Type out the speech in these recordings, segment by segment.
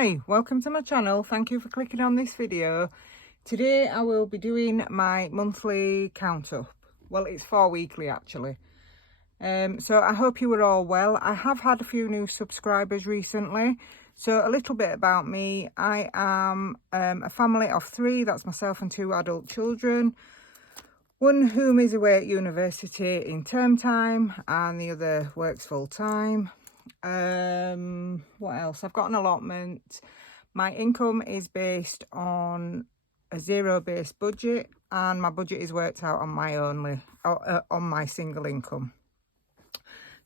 Hi, welcome to my channel. Thank you for clicking on this video. Today I will be doing my monthly count up. Well, it's 4 weekly actually. So I hope you were all well. I have had a few new subscribers recently. So a little bit about me. I am a family of 3. That's myself and 2 adult children. One whom is away at university in term time and the other works full time. What else? I've got an allotment. My income is based on a zero-based budget, and my budget is worked out on my on my single income.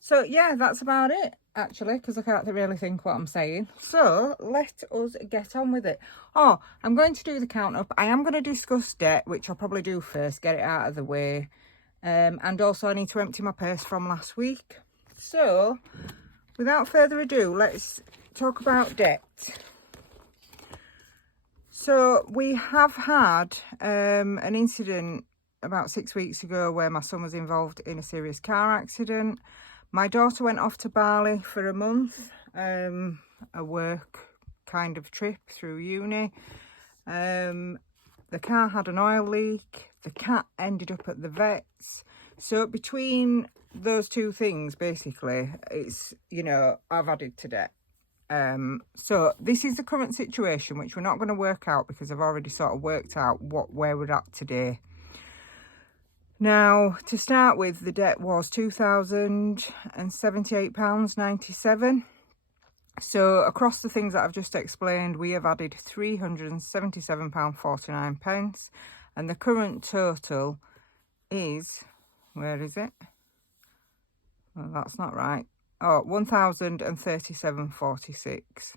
So yeah, that's about it actually, because I can't really think what I'm saying. So let us get on with it. Oh, I'm going to do the count up. I am going to discuss debt, which I'll probably do first, get it out of the way. And also I need to empty my purse from last week. So without further ado, let's talk about debt. So we have had an incident about 6 weeks ago where my son was involved in a serious car accident. My daughter went off to Bali for a month, a work kind of trip through uni. The car had an oil leak. The cat ended up at the vet's. So between those two things, basically, it's, you know, I've added to debt. So this is the current situation, which we're not going to work out because I've already sort of worked out where we're at today. Now, to start with, the debt was £2,078.97. So across the things that I've just explained, we have added £377.49, and the current total is, where is it? Well, that's not right. Oh, 1,037.46.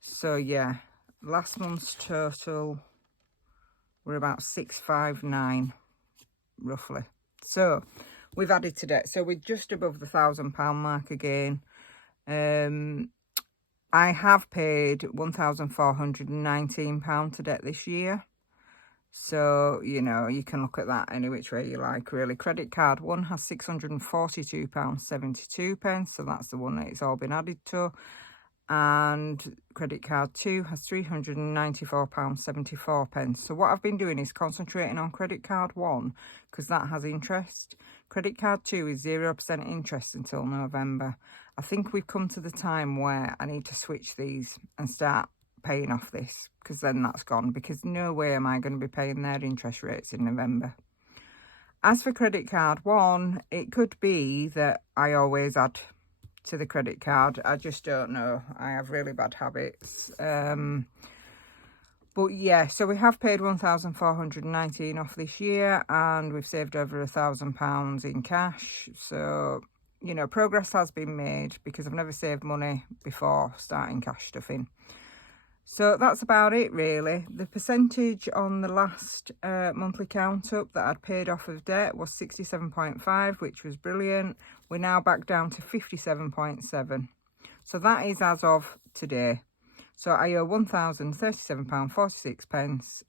So yeah, last month's total were about 659 roughly. So we've added to debt. So we're just above the £1,000 mark again. I have paid £1,419 to debt this year. So, you know, you can look at that any which way you like, really. Credit card 1 has £642.72. So that's the one that it's all been added to. And credit card 2 has £394.74. So what I've been doing is concentrating on credit card 1 because that has interest. Credit card 2 is 0% interest until November. I think we've come to the time where I need to switch these and start paying off this, because then that's gone, because no way am I going to be paying their interest rates in November. As for credit card 1, it could be that I always add to the credit card. I just don't know. I have really bad habits. But yeah, so we have paid £1,419 off this year, and we've saved over £1,000 in cash. So, you know, progress has been made because I've never saved money before starting cash stuffing. So that's about it really. The percentage on the last monthly count up that I'd paid off of debt was 67.5, which was brilliant. We're now back down to 57.7. So that is as of today. So I owe £1,037.46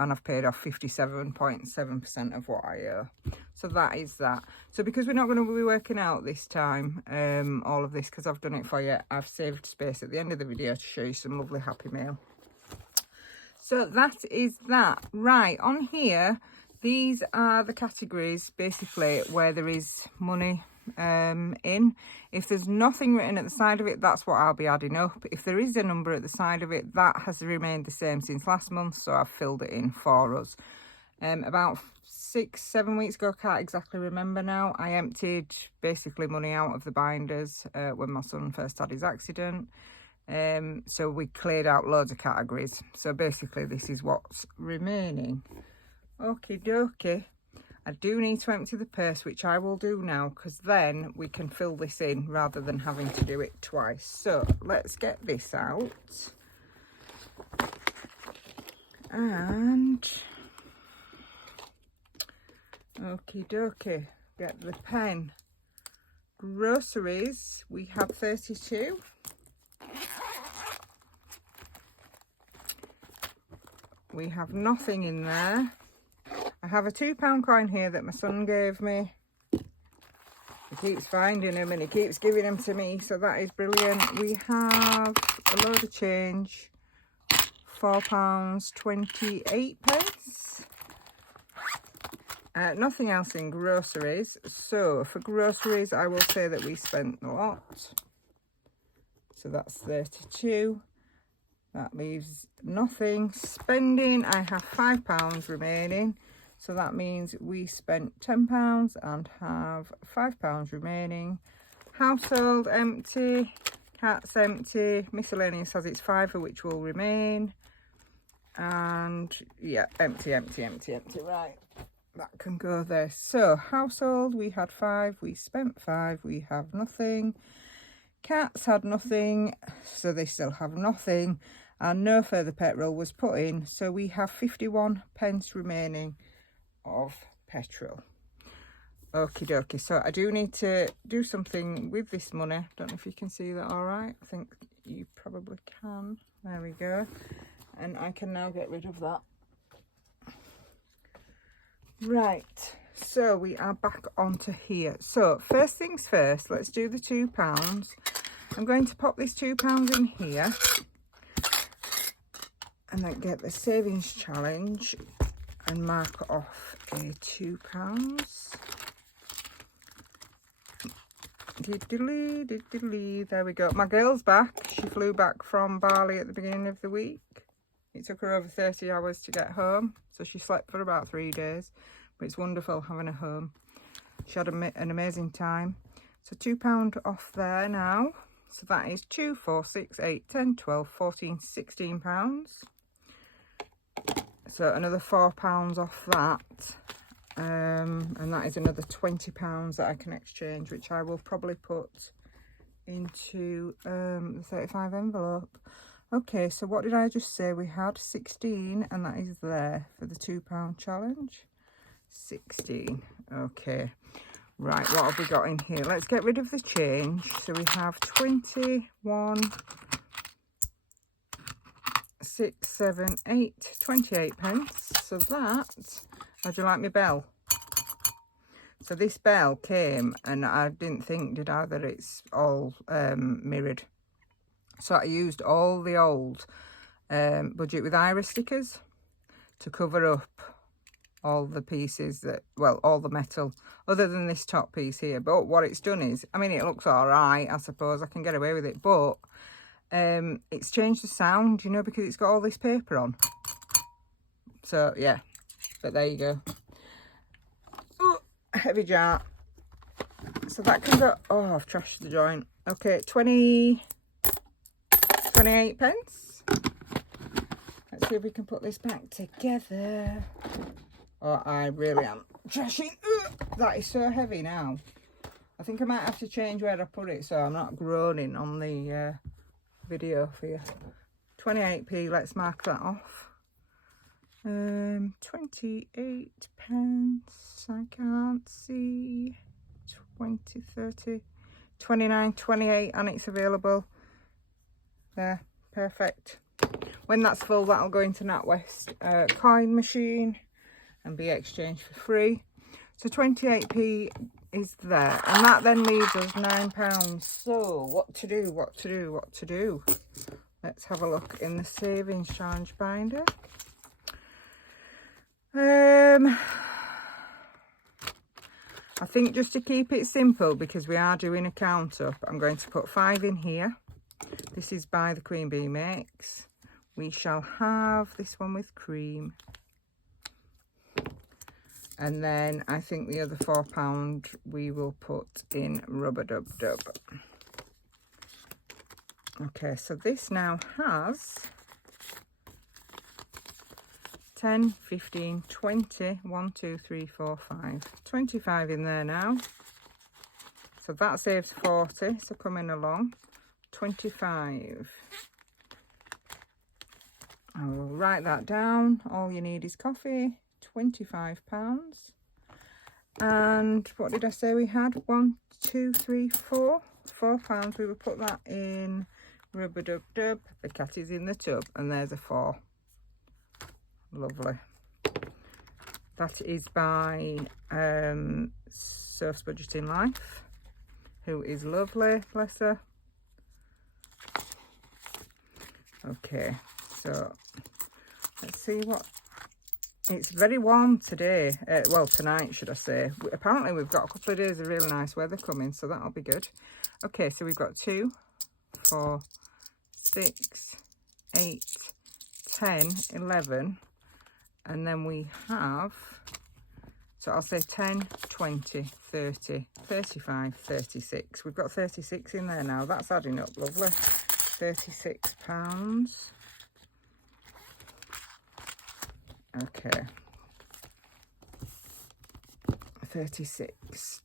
and I've paid off 57.7% of what I owe. So that is that. So because we're not going to be working out this time, all of this, because I've done it for you, I've saved space at the end of the video to show you some lovely Happy Mail. So that is that. Right, on here, these are the categories, basically, where there is money in. If there's nothing written at the side of it, that's what I'll be adding up. If there is a number at the side of it, that has remained the same since last month, so I've filled it in for us. About 6-7 weeks ago, I can't exactly remember now, I emptied basically money out of the binders when my son first had his accident. So we cleared out loads of categories. So basically this is what's remaining. Okie dokie. I do need to empty the purse, which I will do now, because then we can fill this in rather than having to do it twice. So let's get this out. And okie dokie, get the pen. Groceries, we have 32. We have nothing in there. I have a £2 coin here that my son gave me, He keeps finding them and he keeps giving them to me, so that is brilliant. We have a load of change, £4.28. Nothing else in groceries. So for groceries, I will say that we spent a lot. So that's 32. That leaves nothing. Spending, I have £5 remaining. So that means we spent £10 and have £5 remaining. Household empty. Cat's empty. Miscellaneous has its £5, which will remain. And yeah, empty. Right. That can go there. So household, we had 5, we spent 5, we have nothing. Cats had nothing, so they still have nothing, and no further petrol was put in, so we have 51p remaining of petrol. Okie dokie. So I do need to do something with this money. Don't know if you can see that all right. I think you probably can. There we go. And I can now get rid of that. Right, so we are back onto here. So first things first, let's do the £2. I'm going to pop this £2 in here and then get the savings challenge and mark off a £2. There we go. My girl's back. She flew back from Bali at the beginning of the week. It took her over 30 hours to get home, so she slept for about 3 days. But it's wonderful having her home. She had an amazing time. So £2 off there now. So that is 2, 4, 6, 8, 10, 12, 14, £16. So another £4 off that. And that is another £20 that I can exchange, which I will probably put into the 35 envelope. Okay, so what did I just say? We had 16, and that is there for the £2 challenge. 16. Okay. Right, what have we got in here? Let's get rid of the change. So we have 21, 6, 7, 8, 28p. So that, how'd you like my bell? So this bell came, and I didn't think, did I, that it's all mirrored. So I used all the old Budget with Iris stickers to cover up all the pieces that, well, all the metal, other than this top piece here. But what it's done is, I mean, it looks all right, I suppose. I can get away with it. But it's changed the sound, you know, because it's got all this paper on. So, yeah. But there you go. Oh, heavy jar. So that can go... Oh, I've trashed the joint. Okay, 28p. Let's see if we can put this back together. Oh, I really am trashing. That is so heavy now. I think I might have to change where I put it so I'm not groaning on the video for you. 28p, let's mark that off. 28 pence, I can't see. 20, 30, 29, 28, and it's available. There, perfect. When that's full, that'll go into NatWest coin machine and be exchanged for free. So 28p is there, and that then leaves us £9. So what to do? Let's have a look in the savings challenge binder. I think just to keep it simple, because we are doing a count up, I'm going to put 5 in here. This is by the Queen Bee Mix. We shall have this one with cream. And then I think the other £4 we will put in Rubber Dub Dub. Okay, so this now has 10, 15, 20, 1, 2, 3, 4, 5. 25 in there now. So that saves 40, so coming along. 25. I will write that down. All you need is coffee. £25. And what did I say we had? 1, 2, 3, 4. £4. We will put that in Rubber Dub Dub. The cat is in the tub, and there's a 4. Lovely. That is by Surf's Budgeting Life. who is lovely, bless her. Okay, so let's see what... It's very warm today, well tonight should I say. Apparently we've got a couple of days of really nice weather coming, so that'll be good. Okay, so we've got 2, 4, 6, 8, 10, 11, and then we have, so I'll say 10, 20, 30, 35, 36. We've got 36 in there now. That's adding up, lovely. £36. Okay. 36.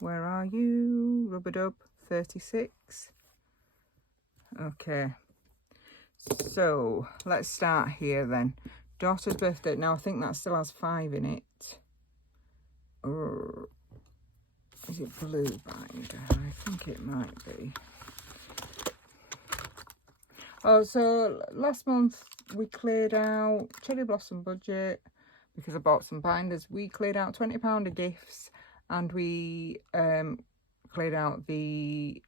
Where are you? Rub-a-dub. 36. Okay. So, let's start here then. Daughter's birthday. Now, I think that still has 5 in it. Or is it blue binder? I think it might be. Oh, so last month we cleared out Cherry Blossom budget because I bought some binders. We cleared out £20 of gifts, and we cleared out the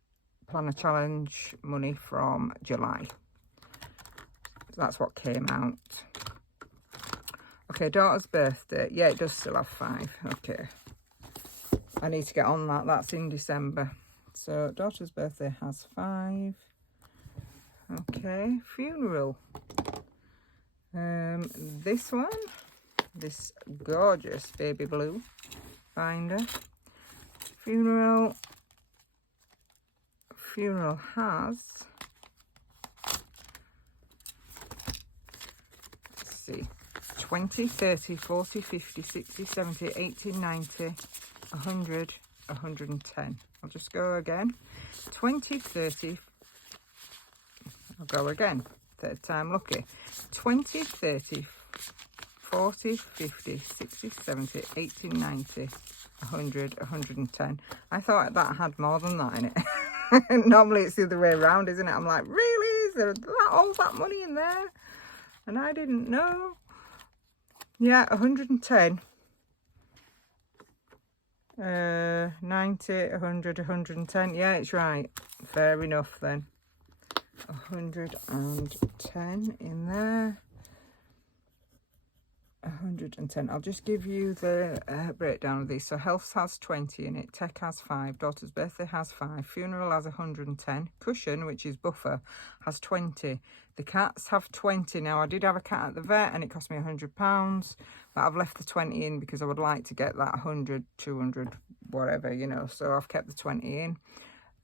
Planner Challenge money from July. That's what came out. Okay, daughter's birthday. Yeah, it does still have 5. Okay. I need to get on that. That's in December. So daughter's birthday has 5. Okay, funeral. This one, this gorgeous baby blue binder. Funeral has, let's see, 20, 30, 40, 50, 60, 70, 80, 90, 100, 110. I'll just go again. 20, 30, I'll go again, third time lucky. 20, 30, 40, 50, 60, 70, 80, 90, 100, 110. I thought that had more than that in it. Normally it's the other way around, isn't it? I'm like, really? Is there all that money in there? And I didn't know. Yeah, 110. 90, 100, 110. Yeah, it's right. Fair enough then. 110 in there. 110. I'll just give you the breakdown of these. So health has 20 in it, tech has 5, daughter's birthday has 5, funeral has 110, cushion, which is buffer, has 20. The cats have 20. Now I did have a cat at the vet and it cost me £100, but I've left the 20 in because I would like to get that 100, 200, whatever, you know, so I've kept the 20 in.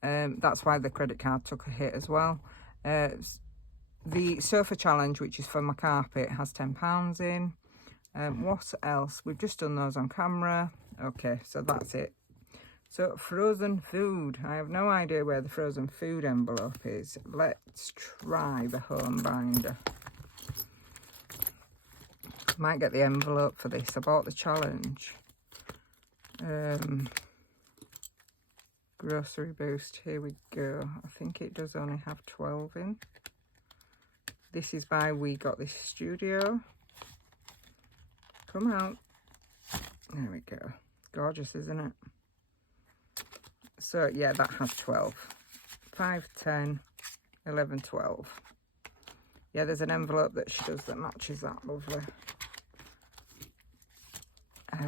That's why the credit card took a hit as well. The sofa challenge, which is for my carpet, has £10 in. What else? We've just done those on camera. Okay, so that's it. So frozen food. I have no idea where the frozen food envelope is. Let's try the home binder. Might get the envelope for this. I bought the challenge. Grocery Boost. Here we go. I think it does only have 12 in. This is by We Got This Studio. Come out. There we go. Gorgeous, isn't it? So, yeah, that has 12. 5, 10, 11, 12. Yeah, there's an envelope that she does that matches that. Lovely.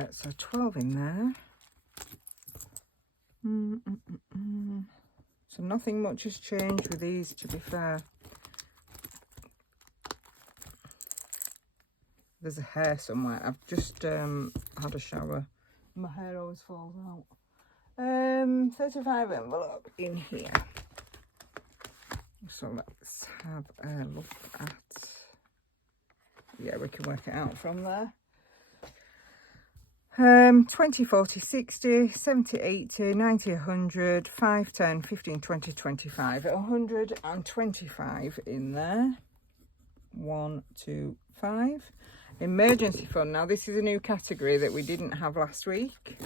So, 12 in there. So, nothing much has changed with these, to be fair. There's a hair somewhere. I've just had a shower. My hair always falls out. 35 envelope in here. So let's have a look at... Yeah, we can work it out from there. 20, 40, 60, 70, 80, 90, 100, 5, 10, 15, 20, 25. 125 in there. 1, 2, 5. Emergency fund. Now this is a new category that we didn't have last week,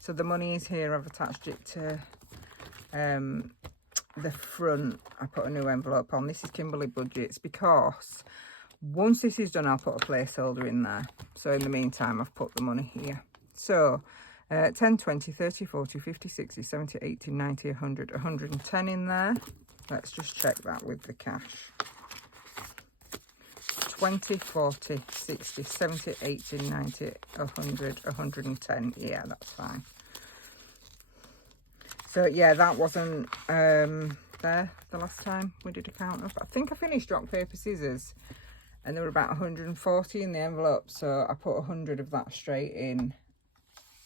so the money is here. I've attached it to the front. I put a new envelope on. This is Kimberly Budgets, because once this is done I'll put a placeholder in there. So in the meantime I've put the money here. So 10, 20, 30, 40, 50, 60, 70, 80, 90, 100, 110 in there. Let's just check that with the cash. 20, 40, 60, 70, 80, 90, 100, 110. Yeah, that's fine. So yeah, that wasn't there the last time we did a count up. I think I finished rock, paper, scissors and there were about 140 in the envelope. So I put 100 of that straight in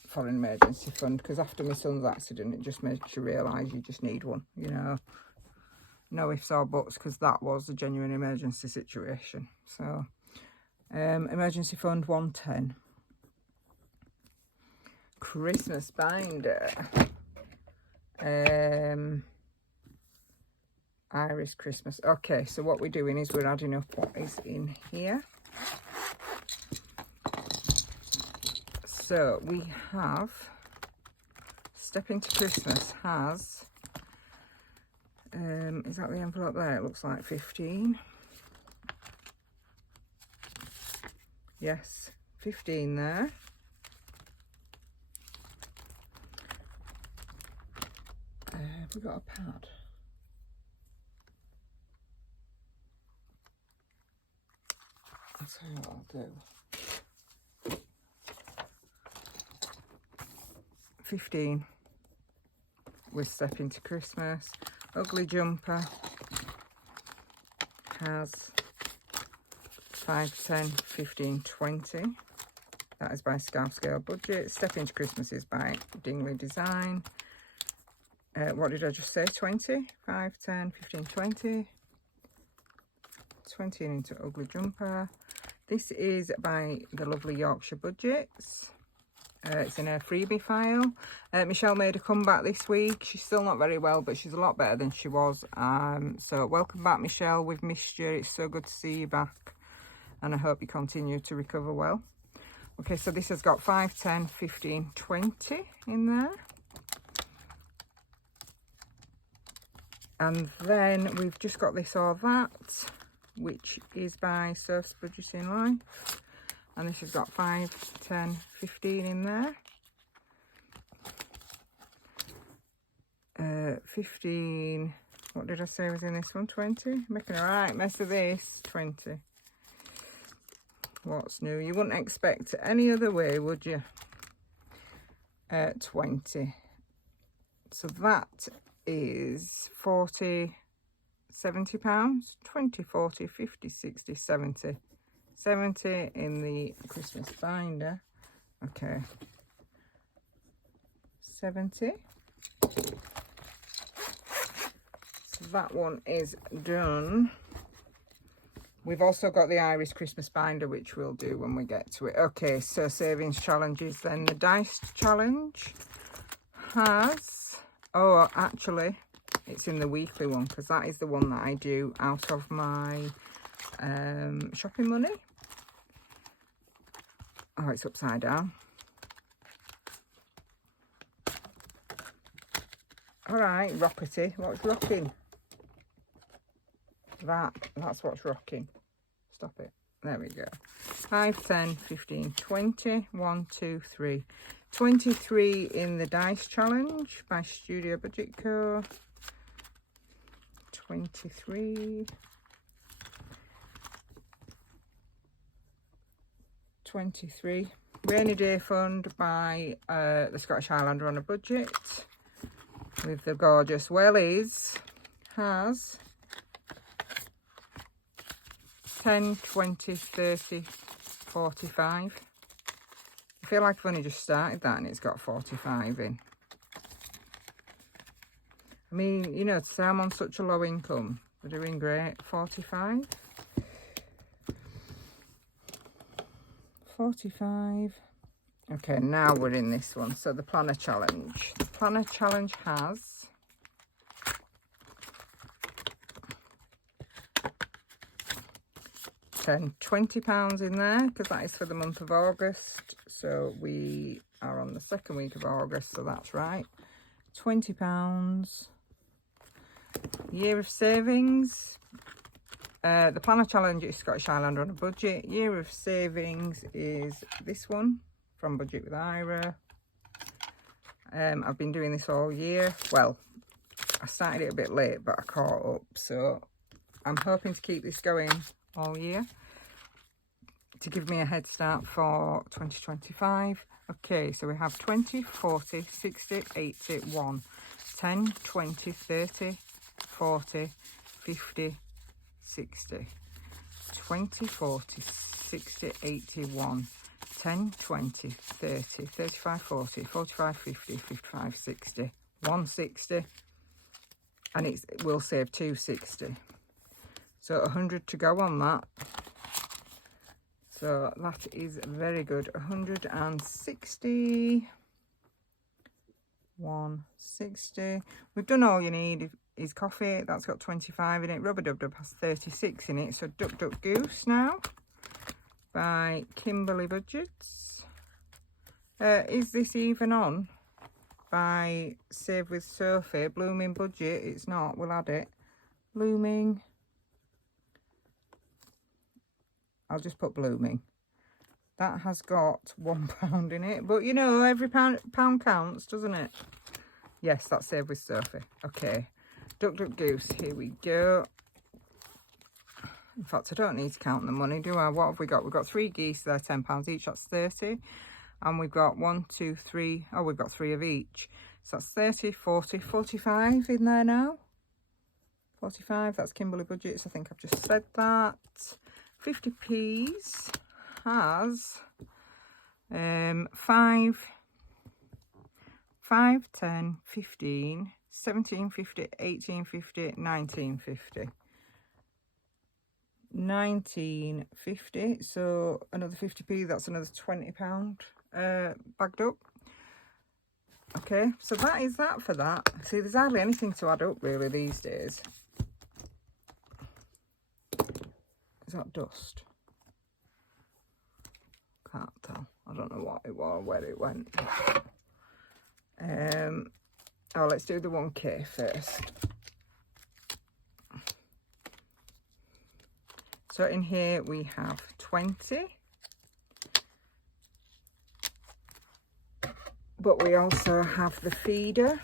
for an emergency fund, because after my son's accident, it just makes you realise you just need one, you know. No ifs or buts, because that was a genuine emergency situation. So emergency fund 110. Christmas binder. Iris Christmas. Okay, so what we're doing is we're adding up what is in here. So we have Step Into Christmas has is that the envelope there? It looks like 15. Yes, 15 there. Have we got a pad? I'll tell you what I'll do. 15 with Step Into Christmas. Ugly Jumper has 5, 10, 15, 20. That is by Scarf Scale Budget. Step Into Christmas is by Dingley Design. What did I just say? 20? 5, 10, 15, 20. 20 into Ugly Jumper. This is by the lovely Yorkshire Budgets. It's in a freebie file. Michelle made a comeback this week. She's still not very well, but she's a lot better than she was. So welcome back, Michelle. We've missed you. It's so good to see you back. And I hope you continue to recover well. Okay, so this has got 5, 10, 15, 20 in there. And then we've just got This or That, which is by Surf's Budgeting Life. And this has got 5, 10, 15 in there. 15, what did I say was in this one? 20? Making a right mess of this. 20. What's new? You wouldn't expect it any other way, would you? 20. So that is 40, 70 pounds. 20, 40, 50, 60, 70. 70 in the Christmas binder. Okay. 70. So that one is done. We've also got the Iris Christmas binder, which we'll do when we get to it. Okay, so savings challenges then. The dice challenge has... Oh, actually, it's in the weekly one, because that is the one that I do out of my shopping money. Oh, it's upside down. All right, rockety. What's rocking? That's what's rocking. Stop it. There we go. 5, 10, 15, 20. 1, 2, 3. 23 in the dice challenge by Studio Budget Co. 23. 23. Rainy Day Fund by the Scottish Highlander on a Budget with the gorgeous wellies has 10, 20, 30, 45. I feel like I've only just started that and it's got 45 in. I mean, you know, to say I'm on such a low income, we're doing great. 45. 45. Okay, now we're in this one. So the planner challenge. The planner challenge has 10, £20 in there, because that is for the month of August. So we are on the second week of August, so that's right. £20. Year of savings. The planner challenge is Scottish Highlander on a Budget. Year of savings is this one from Budget with Ira. I've been doing this all year. Well, I started it a bit late, but I caught up. So I'm hoping to keep this going all year to give me a head start for 2025. Okay, so we have 20, 40, 60, 80, 1, 10, 20, 30, 40, 50, 60, 20, 40, 60, 80, 1, 10, 20, 30, 35, 40, 45, 50, 55, 60, 160, and it will save 260. So 100 to go on that. So that is very good. 160, 160. We've done all you need. Is coffee, that's got 25 in it. Rubber Dub Dub has 36 in it. So Duck Duck Goose now by Kimberly Budgets. Is this even on by Save with Sophie? Blooming Budget. It's not. We'll add it. Blooming. I'll just put blooming. That has got £1 in it. But you know, every pound counts, doesn't it? Yes, that's Save with Sophie. Okay. Duck Duck Goose, here we go. In fact, I don't need to count the money, do I? What have we got? We've got 3 geese, they're £10 each, that's 30. And we've got 1, 2, 3, oh, we've got 3 of each. So that's 30, 40, 45 in there now. 45, that's Kimberly Budgets, I think I've just said that. 50p's has 5, 10, 15, 17.50, 18.50, 19.50. 19.50, so another 50p, that's another £20 bagged up. Okay, so that is that for that. See, there's hardly anything to add up really these days. Is that dust? Can't tell. I don't know what it was, where it went. Oh, let's do the 1k first. So in here we have 20. But we also have the feeder,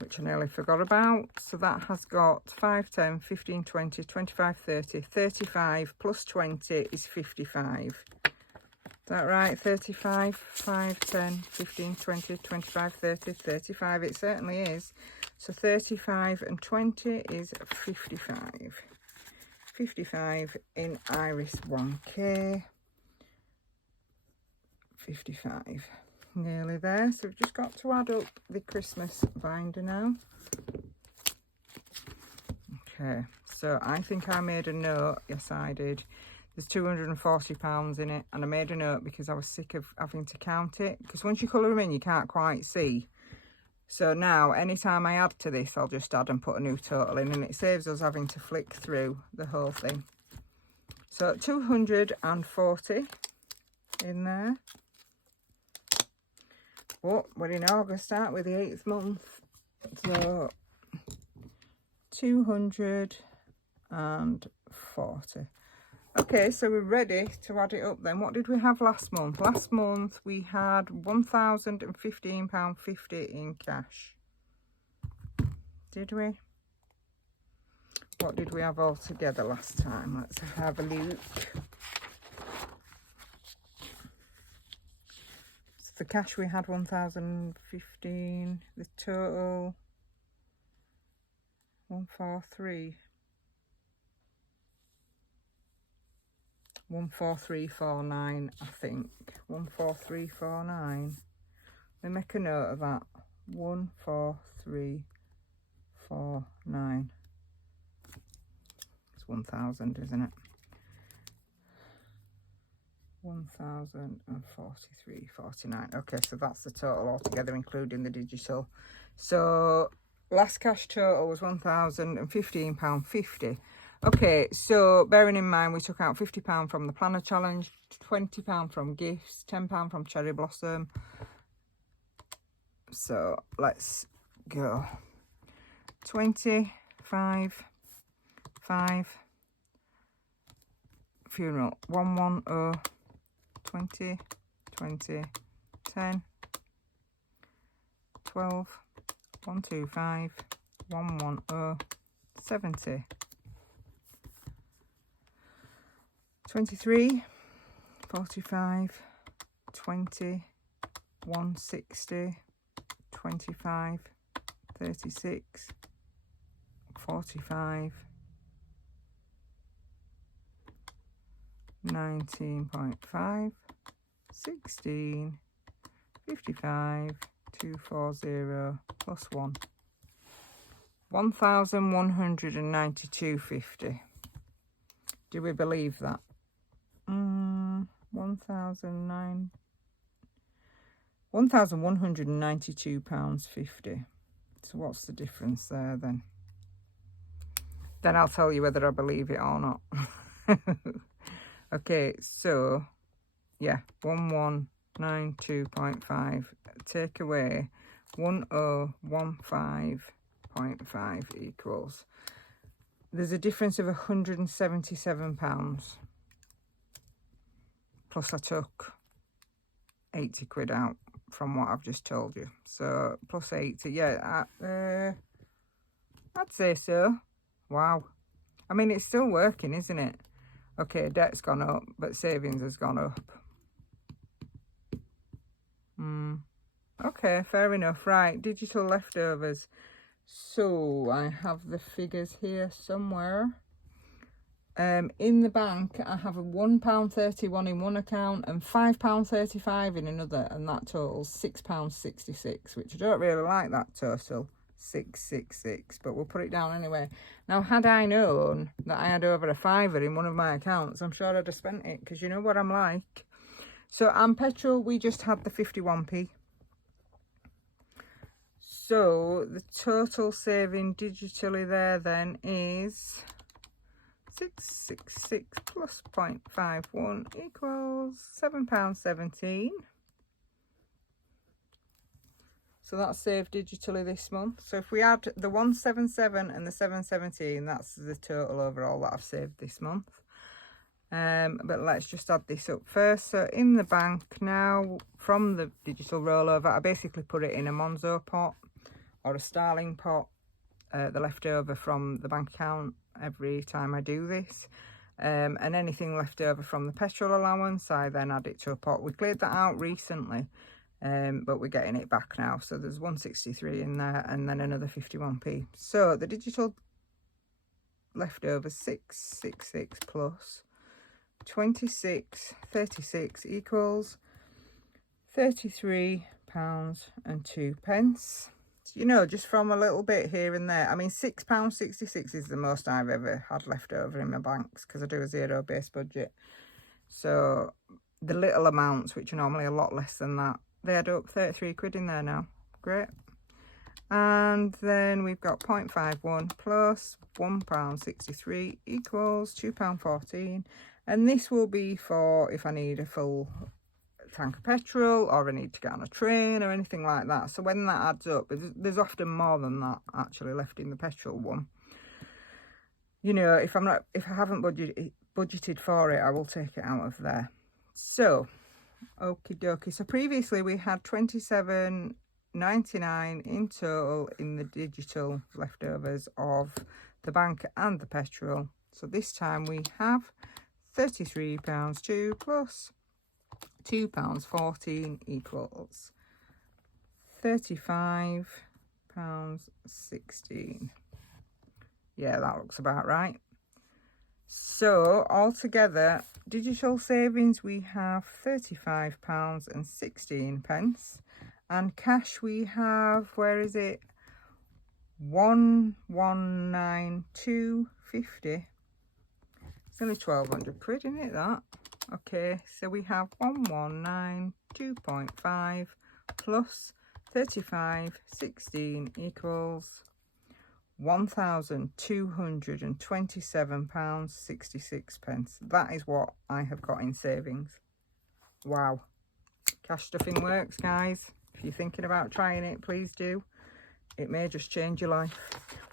which I nearly forgot about. So that has got 5, 10, 15, 20, 25, 30, 35 plus 20 is 55. Is that right? 35, 5, 10, 15, 20, 25, 30, 35. It certainly is. So 35 and 20 is 55. 55 in Iris 1k. 55. Nearly there. So we've just got to add up the Christmas binder now. Okay. So I think I made a note. Yes, I did. There's £240 in it, and I made a note because I was sick of having to count it, because once you colour them in you can't quite see. So now anytime I add to this I'll just add and put a new total in, and it saves us having to flick through the whole thing. So 240 in there. Oh, we're in August, aren't we? The 8th month. So 240. Okay, so we're ready to add it up then. What did we have last month? Last month we had £1,015.50 in cash. Did we? What did we have all together last time? Let's have a look. So the cash we had 1,015. The total 143. 14349, I think. 14349. Let me make a note of that. 14349. It's 1,000, isn't it? 1,043.49. Okay, so that's the total altogether, including the digital. So last cash total was £1,015.50. Okay, so bearing in mind we took out £50 from the planner challenge, £20 from gifts, £10 from cherry blossom. So let's go. 25, 5, funeral, 110, 20, 20, 10, 12, 125, 110, 70, 23, 45, 20, 160, 25, 36, 45, 19.5, 16, 55, 240 plus 1, 1,192.50. Do we believe that? 1,192 pounds 50. So what's the difference there then? Then I'll tell you whether I believe it or not. Okay, so yeah, 1192.5 take away 1015.5 equals, there's a difference of £177, plus I took 80 quid out from what I've just told you, so plus 80, yeah, I'd say so. Wow, I mean, it's still working, isn't it? Okay, debt's gone up, but savings has gone up. Okay, fair enough. Right, digital leftovers. So I have the figures here somewhere. In the bank, I have a £1.31 in one account and £5.35 in another, and that totals £6.66, which I don't really like that total. 666, but we'll put it down anyway. Now, had I known that I had over a fiver in one of my accounts, I'm sure I'd have spent it, because you know what I'm like. So on petrol, we just had the 51p. So the total saving digitally there then is 666 plus 0.51 equals £7.17. So that's saved digitally this month. So if we add the 177 and the 717, that's the total overall that I've saved this month. But let's just add this up first. So in the bank now, from the digital rollover, I basically put it in a Monzo pot or a Starling pot, the leftover from the bank account every time I do this. And anything left over from the petrol allowance, I then add it to a pot. We cleared that out recently. But we're getting it back now, so there's 163 in there and then another 51p. So the digital leftover 666 plus 26.36 equals £33.02. You know, just from a little bit here and there. I mean, £6.66 is the most I've ever had left over in my banks, because I do a zero-based budget. So the little amounts, which are normally a lot less than that, they add up 33 quid in there now. Great. And then we've got 0.51 plus £1.63 equals £2.14. And this will be for if I need a full tank of petrol, or I need to get on a train or anything like that. So when that adds up, there's often more than that actually left in the petrol one. You know, if I haven't budgeted for it, I will take it out of there. So okie dokie. So previously we had £27.99 in total in the digital leftovers of the bank and the petrol. So this time we have £33.02 plus £2.14 equals £35.16. Yeah, that looks about right. So altogether, digital savings, we have £35.16, and cash we have, where is it, 1,192.50. It's only 1,200 quid, isn't it, that? Okay, so we have 1,192.5 plus 35.16 equals £1,227.66. That is what I have got in savings. Wow. Cash stuffing works, guys. If you're thinking about trying it, please do. It may just change your life.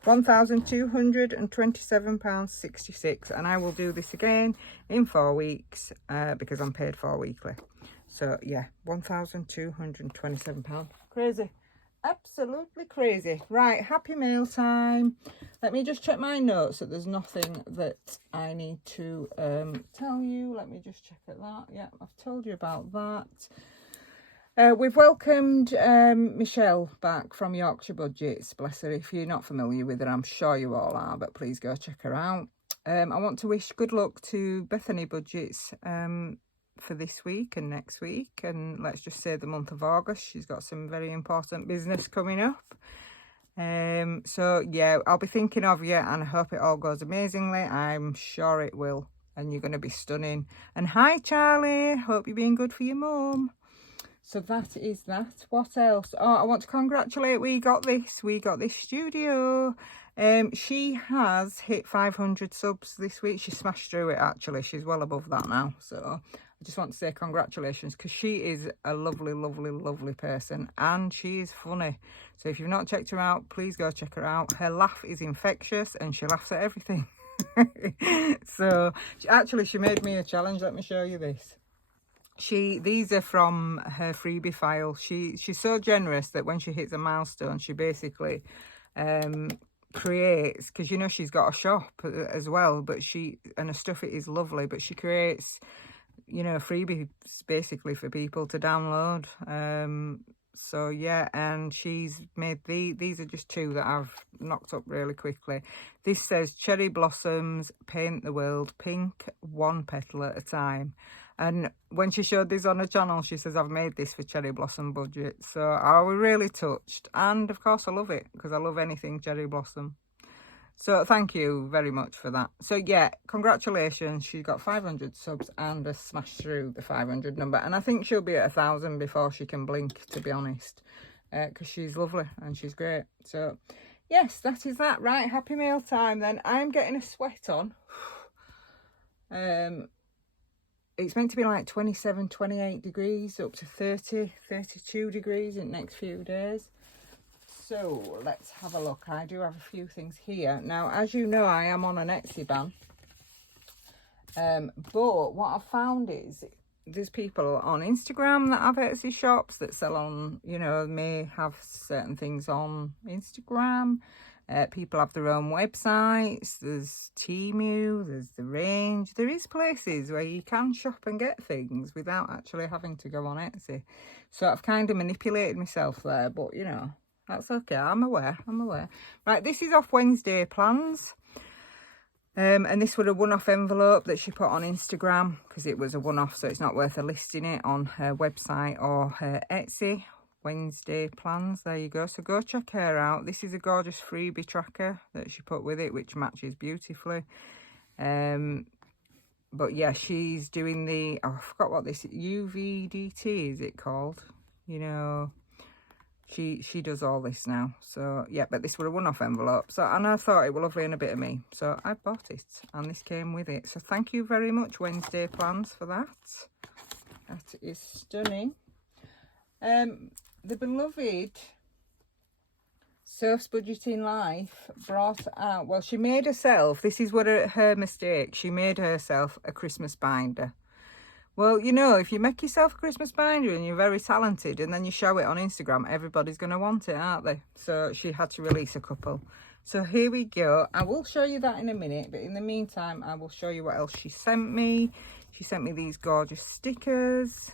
£1,227.66, and I will do this again in 4 weeks because I'm paid for weekly. So yeah, £1,227. Crazy. Absolutely crazy. Right, happy meal time. Let me just check my notes that there's nothing that I need to tell you. Let me just check at that. Yeah, I've told you about that. We've welcomed Michelle back from Yorkshire Budgets. Bless her. If you're not familiar with her, I'm sure you all are, but please go check her out. I want to wish good luck to Bethany Budgets for this week and next week, and let's just say the month of August. She's got some very important business coming up. So yeah, I'll be thinking of you, and I hope it all goes amazingly. I'm sure it will, and you're going to be stunning. And hi Charlie, hope you're being good for your mum. So that is that. What else? Oh, I want to congratulate, we got this studio. She has hit 500 subs this week. She smashed through it, actually. She's well above that now. So I just want to say congratulations, because she is a lovely, lovely, lovely person, and she is funny. So if you've not checked her out, please go check her out. Her laugh is infectious, and she laughs at everything. So she made me a challenge. Let me show you this. These are from her freebie file. She's so generous that when she hits a milestone, she basically creates, because you know she's got a shop as well, but and her stuff, it is lovely, but she creates, you know, freebies basically for people to download. So yeah, and she's made these are just two that I've knocked up really quickly. This says cherry blossoms paint the world pink, one petal at a time. And when she showed this on her channel, she says, I've made this for Cherry Blossom Budget. So I was really touched. And of course I love it, because I love anything cherry blossom. So thank you very much for that. So yeah, congratulations. She got 500 subs and has smashed through the 500 number. And I think she'll be at 1,000 before she can blink, to be honest. Because she's lovely and she's great. So yes, that is that. Right, happy meal time then. I'm getting a sweat on. It's meant to be like 27, 28 degrees, up to 30, 32 degrees in the next few days. So let's have a look. I do have a few things here. Now, as you know, I am on an Etsy ban. But what I've found is there's people on Instagram that have Etsy shops that sell on, you know, may have certain things on Instagram. People have their own websites. There's Temu, there's the range. There is places where you can shop and get things without actually having to go on Etsy. So I've kind of manipulated myself there, but you know, that's okay. I'm aware. Right, this is off Wednesday plans. And this was a one-off envelope that she put on Instagram, because it was a one-off, so it's not worth her listing it on her website or her Etsy. Wednesday plans, there you go. So go check her out. This is a gorgeous freebie tracker that she put with it, which matches beautifully. But yeah, she's doing the, oh, I forgot what this UVDT is it called, you know. She does all this now. So yeah, but this was a one-off envelope, so, and I thought it was lovely and a bit of me, so I bought it, and this came with it. So thank you very much, Wednesday plans, for that. That is stunning. The beloved Surf's Budgeting Life brought out, well, she made herself, this is what her mistake, she made herself a Christmas binder. Well, you know, if you make yourself a Christmas binder and you're very talented and then you show it on Instagram, everybody's going to want it, aren't they? So she had to release a couple. So here we go. I will show you that in a minute, but in the meantime, I will show you what else she sent me. She sent me these gorgeous stickers.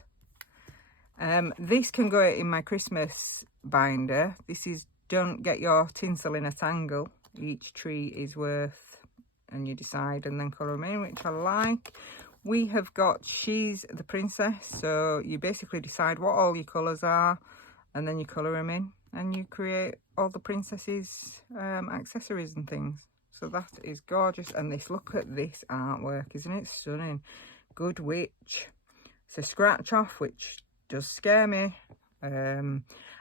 This can go in my Christmas binder. This is don't get your tinsel in a tangle. Each tree is worth, and you decide and then colour them in, which I like. We have got she's the princess, so you basically decide what all your colours are and then you colour them in and you create all the princesses accessories and things. So that is gorgeous. And this, look at this artwork, isn't it stunning? Good Witch. It's a scratch off, which does scare me.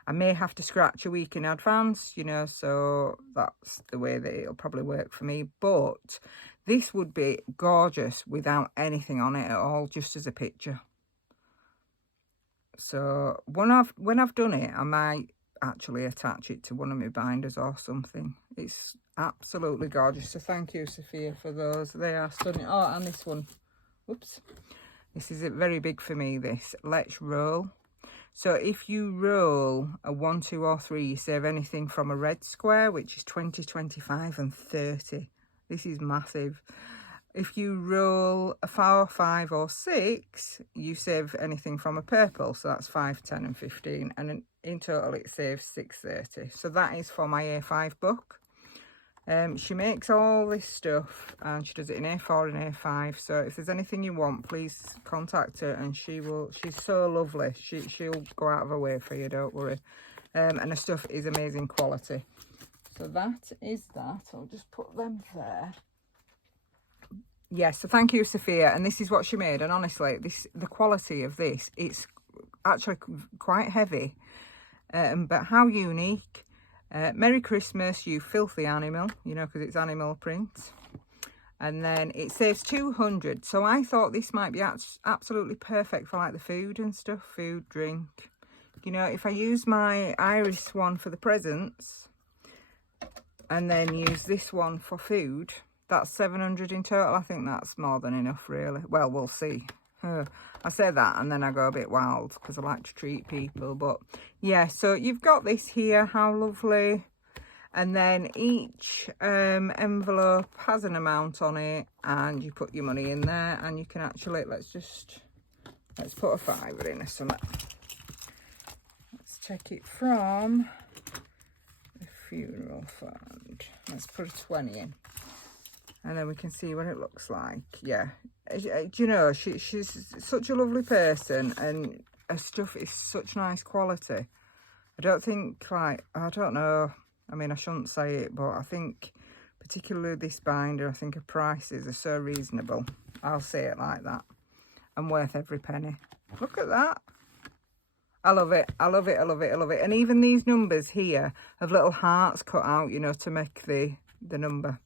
I may have to scratch a week in advance, you know, so that's the way that it'll probably work for me. But this would be gorgeous without anything on it at all, just as a picture. So when I've done it, I might actually attach it to one of my binders or something. It's absolutely gorgeous. So thank you, Sophia, for those. They are stunning. Oh, and this one. Whoops. This is very big for me, this. Let's roll. So if you roll a 1, 2 or 3, you save anything from a red square, which is 20, 25 and 30. This is massive. If you roll a 4, 5 or 6, you save anything from a purple. So that's 5, 10 and 15. And in total it saves 630. So that is for my A5 book. She makes all this stuff and she does it in A4 and A5. So if there's anything you want, please contact her, and she's so lovely. She'll go out of her way for you, don't worry. And her stuff is amazing quality. So that is that. I'll just put them there. Yes, so thank you, Sophia. And this is what she made. And honestly, the quality of this, it's actually quite heavy. But how unique. Merry Christmas, you filthy animal, you know, because it's animal print. And then it saves 200. So I thought this might be absolutely perfect for like the food and stuff, food, drink. You know, if I use my iris one for the presents and then use this one for food, that's 700 in total. I think that's more than enough, really. Well, we'll see. I say that and then I go a bit wild because I like to treat people. But yeah, so you've got this here. How lovely. And then each envelope has an amount on it, and you put your money in there, and you can actually, let's put a £5 in or something. Let's take it from the funeral fund. Let's put a 20 in. And then we can see what it looks like. Yeah. Do you know, she's such a lovely person, and her stuff is such nice quality. I don't think, like, I don't know, I mean, I shouldn't say it, but I think particularly this binder, I think her prices are so reasonable. I'll say it like that. And worth every penny. Look at that. I love it. I love it. I love it. I love it. And even these numbers here have little hearts cut out, you know, to make the number.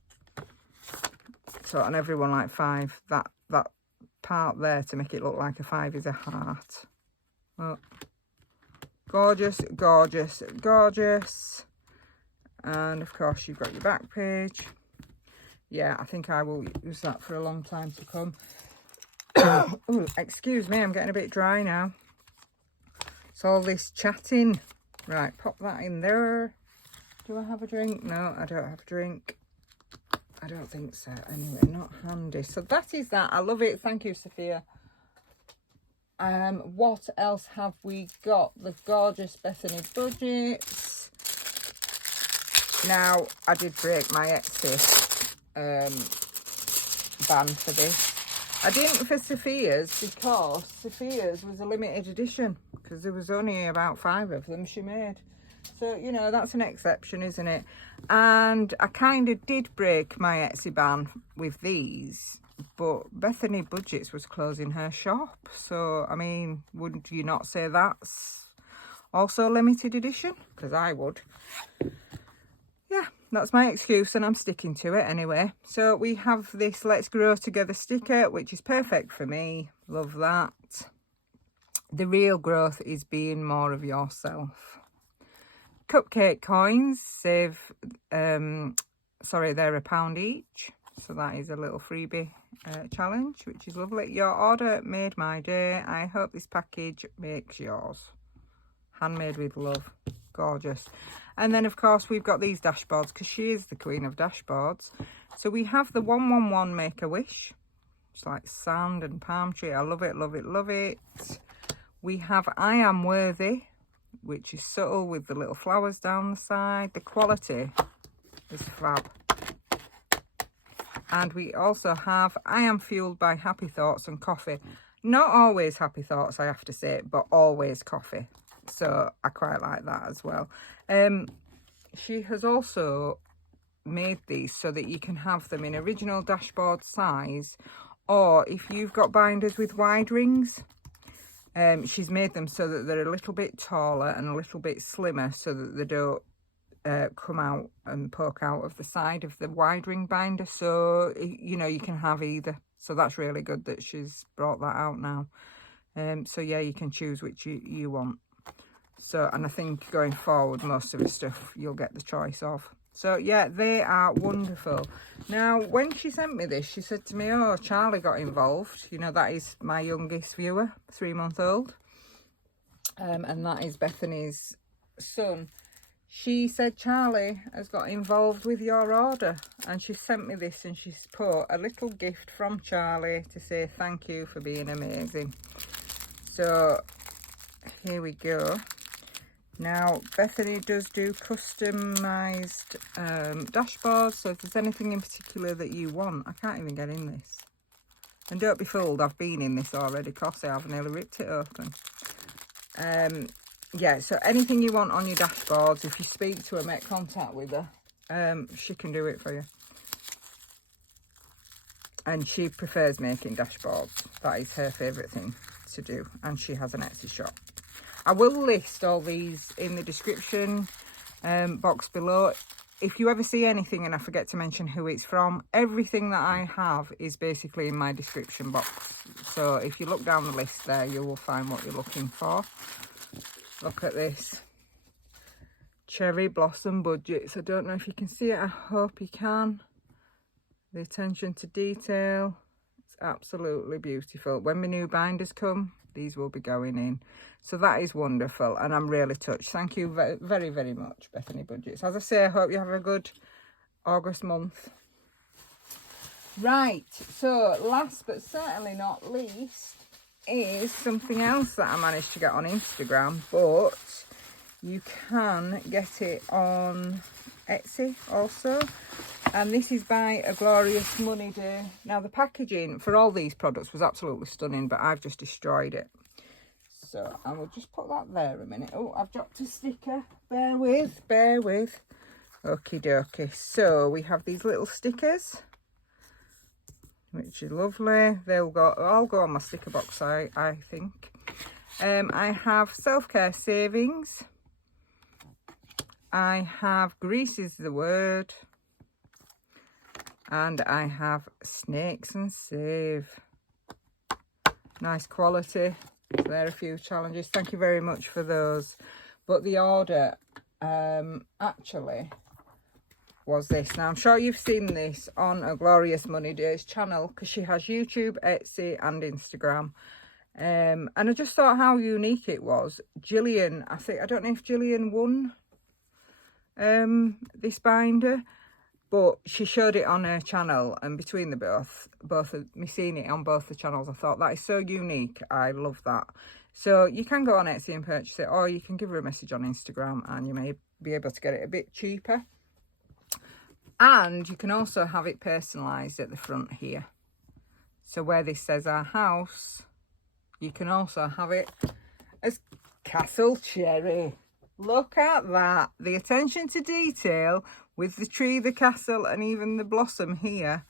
So on every one, like 5, that part there to make it look like a 5 is a heart. Oh, gorgeous, gorgeous, gorgeous. And of course you've got your back page. Yeah, I think I will use that for a long time to come. Ooh, excuse me, I'm getting a bit dry now. It's all this chatting. Right, pop that in there. Do I have a drink? No, I don't have a drink. I don't think so. Anyway, not handy. So that is that. I love it. Thank you, Sophia. What else have we got? The gorgeous Bethany budgets. Now, I did break my Etsy ban for this. I didn't for Sophia's because Sophia's was a limited edition, because there was only about 5 of them she made. So, you know, that's an exception, isn't it? And I kind of did break my Etsy ban with these, but Bethany Budgets was closing her shop. So, I mean, wouldn't you not say that's also limited edition? Because I would. Yeah, that's my excuse and I'm sticking to it anyway. So we have this Let's Grow Together sticker, which is perfect for me. Love that. The real growth is being more of yourself. Cupcake coins, save, sorry, they're £1 each. So that is a little freebie challenge, which is lovely. Your order made my day. I hope this package makes yours. Handmade with love. Gorgeous. And then, of course, we've got these dashboards, because she is the queen of dashboards. So we have the 111 Make-A-Wish. It's like sand and palm tree. I love it, love it, love it. We have I Am Worthy, which is subtle with the little flowers down the side. The quality is fab. And we also have I Am Fueled by Happy Thoughts and Coffee. Not always happy thoughts, I have to say, but always coffee. So I quite like that as well. She has also made these so that you can have them in original dashboard size, or if you've got binders with wide rings, she's made them so that they're a little bit taller and a little bit slimmer, so that they don't come out and poke out of the side of the wide ring binder. So, you know, you can have either. So that's really good that she's brought that out now. So yeah, you can choose which you want. So, and I think going forward, most of the stuff you'll get the choice of. So yeah, they are wonderful. Now, when she sent me this, she said to me, oh, Charlie got involved. You know, that is my youngest viewer, 3-month-old. And that is Bethany's son. She said Charlie has got involved with your order, and she sent me this, and she's put a little gift from Charlie to say thank you for being amazing. So here we go. Now, Bethany does do customised dashboards, so if there's anything in particular that you want, I can't even get in this. And don't be fooled, I've been in this already, because I've nearly ripped it open. Yeah, so anything you want on your dashboards, if you speak to her, make contact with her, she can do it for you. And she prefers making dashboards. That is her favourite thing to do. And she has an Etsy shop. I will list all these in the description box below. If you ever see anything and I forget to mention who it's from, everything that I have is basically in my description box. So if you look down the list there, you will find what you're looking for. Look at this. Cherry Blossom Budgets. I don't know if you can see it. I hope you can. The attention to detail. It's absolutely beautiful. When my new binders come, these will be going in. So that is wonderful, and I'm really touched. Thank you very, very, very much, Bethany Budgets. As I say, I hope you have a good August month. Right, so last but certainly not least is something else that I managed to get on Instagram, but you can get it on Etsy also. And this is by A Glorious Money Day. Now, the packaging for all these products was absolutely stunning, but I've just destroyed it. So I will just put that there a minute. Oh, I've dropped a sticker. Bear with, bear with. Okie dokie. So we have these little stickers, which is lovely. They'll go, I'll go on my sticker box, I think. I have self-care savings. I have grease is the word. And I have snakes and save. Nice quality. There are a few challenges. Thank you very much for those. But the order actually was this. Now, I'm sure you've seen this on A Glorious Money Day's channel, because she has YouTube, Etsy and Instagram. And I just thought how unique it was. Gillian, I don't know if Gillian won this binder, but she showed it on her channel, and between the both of me seeing it on both the channels, I thought that is so unique. I love that. So you can go on Etsy and purchase it, or you can give her a message on Instagram and you may be able to get it a bit cheaper. And you can also have it personalised at the front here. So where this says our house, you can also have it as Castle Cherry. Look at that. The attention to detail with the tree, the castle, and even the blossom here.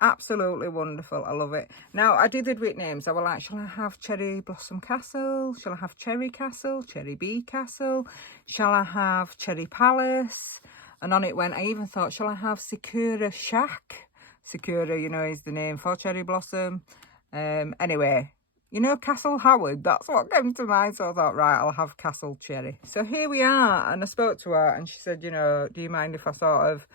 Absolutely wonderful. I love it. Now, I did the with names. I was like, shall I have Cherry Blossom Castle? Shall I have Cherry Castle? Cherry Bee Castle? Shall I have Cherry Palace? And on it went, I even thought, shall I have Sakura Shack? Sakura, you know, is the name for Cherry Blossom. Anyway, you know, Castle Howard, that's what came to mind. So I thought, right, I'll have Castle Cherry. So here we are. And I spoke to her and she said, you know, do you mind if I sort of,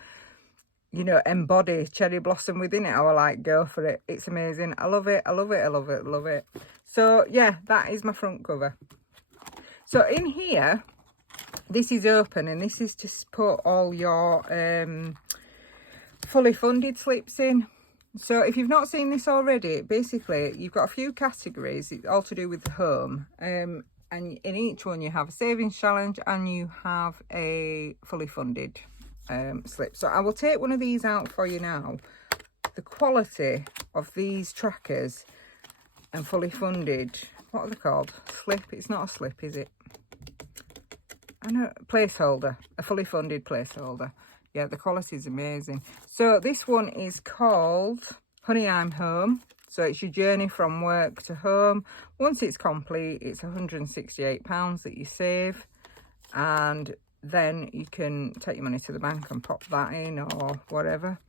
you know, embody Cherry Blossom within it? I was like, go for it. It's amazing. I love it. I love it. I love it. I love it. So yeah, that is my front cover. So in here, this is open, and this is to put all your fully funded slips in. So if you've not seen this already, basically you've got a few categories. It's all to do with the home, and in each one you have a savings challenge and you have a fully funded slip. So I will take one of these out for you now. The quality of these trackers and fully funded, what are they called? Slip? It's not a slip, is it? I know, placeholder, a fully funded placeholder. Yeah, the quality is amazing. So this one is called Honey, I'm Home. So it's your journey from work to home. Once it's complete, it's £168 that you save. And then you can take your money to the bank and pop that in or whatever.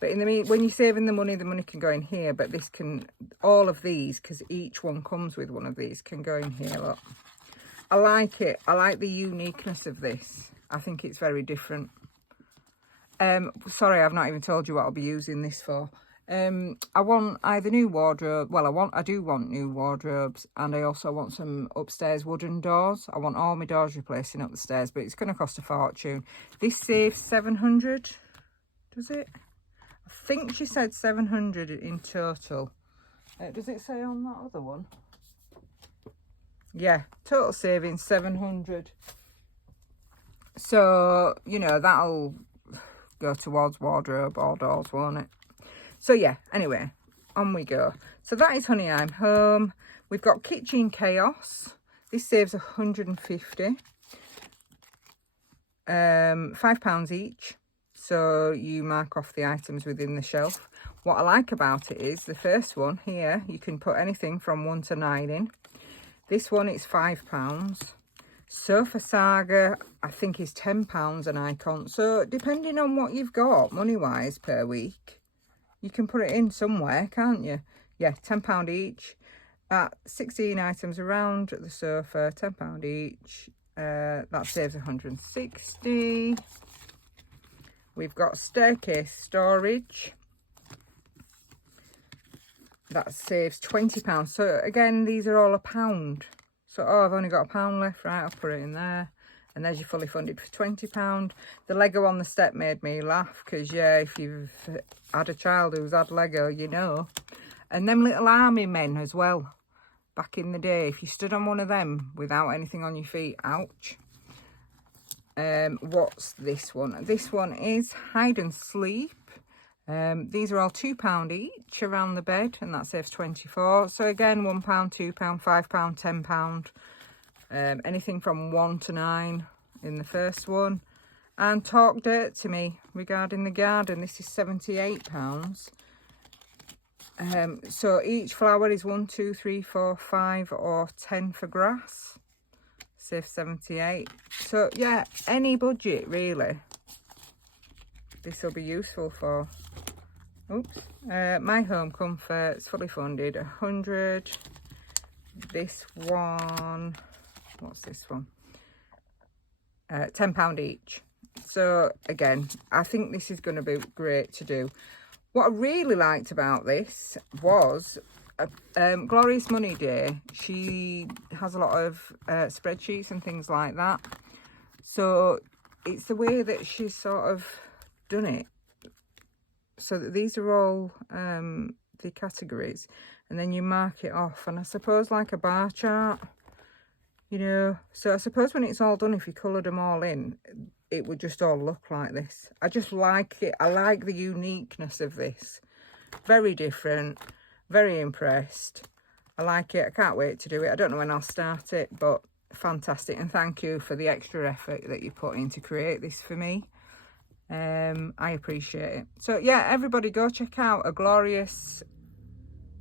But in the when you're saving the money can go in here. But this can, all of these, because each one comes with one of these, can go in here, look. I like it. I like the uniqueness of this. I think it's very different. Sorry, I've not even told you what I'll be using this for. I want either new wardrobe. Well, I do want new wardrobes, and I also want some upstairs wooden doors. I want all my doors replacing up the stairs, but it's going to cost a fortune. This saves 700, does it? I think she said 700 in total. Does it say on that other one? Yeah, total savings 700. So, you know, that'll go towards wardrobe or doors, won't it? So yeah, anyway, on we go. So that is Honey, I'm Home. We've got Kitchen Chaos. This saves 150. £5 each. So you mark off the items within the shelf. What I like about it is the first one here, you can put anything from 1 to 9 in. This one is £5. Sofa Saga, I think, is £10 an icon. So depending on what you've got money-wise per week, you can put it in somewhere, can't you? Yeah, £10 each. 16 items around the sofa, £10 each. That saves 160. We've got staircase storage. That saves £20. So again, these are all £1. So, oh, I've only got £1 left. Right, I'll put it in there. And there's your fully funded for £20. The Lego on the step made me laugh because, yeah, if you've had a child who's had Lego, you know. And them little army men as well. Back in the day, if you stood on one of them without anything on your feet, ouch. What's this one? This one is Hide and Sleep. These are all £2 each around the bed, and that saves 24. So again, £1, £2, £5, £10. Anything from 1 to 9 in the first one. And Talk Dirt to Me regarding the garden. This is £78. So each flower is 1, 2, 3, 4, 5 or 10 for grass. Save 78. So yeah, any budget really, this will be useful for. Oops. My Home Comforts, fully funded, 100. This one, what's this one? £10 each. So again, I think this is going to be great to do. What I really liked about this was Glorious Money Day. She has a lot of spreadsheets and things like that. So it's the way that she's sort of done it. So that these are all the categories, and then you mark it off. And I suppose like a bar chart, you know. So I suppose when it's all done, if you coloured them all in, it would just all look like this. I just like it. I like the uniqueness of this. Very different. Very impressed. I like it. I can't wait to do it. I don't know when I'll start it, but fantastic. And thank you for the extra effort that you put in to create this for me. I appreciate it. So yeah, everybody go check out A Glorious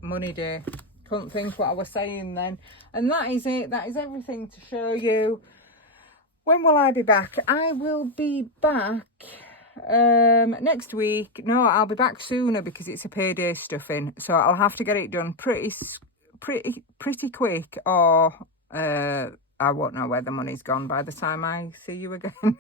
Money Day. Couldn't think what I was saying then. And that is it. That is everything to show you. When will I be back? I will be back next week. No, I'll be back sooner because it's a payday stuffing, so I'll have to get it done pretty quick, or I won't know where the money's gone by the time I see you again.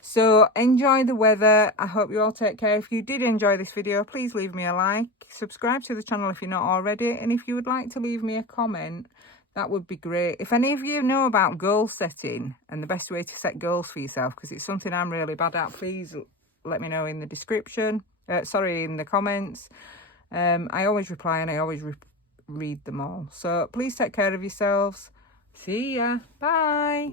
So enjoy the weather. I hope you all take care. If you did enjoy this video, please leave me a like, subscribe to the channel if you're not already, and if you would like to leave me a comment, that would be great. If any of you know about goal setting and the best way to set goals for yourself, because it's something I'm really bad at, please let me know in the description. In the comments. I always reply and I always read them all. So please take care of yourselves. See ya. Bye.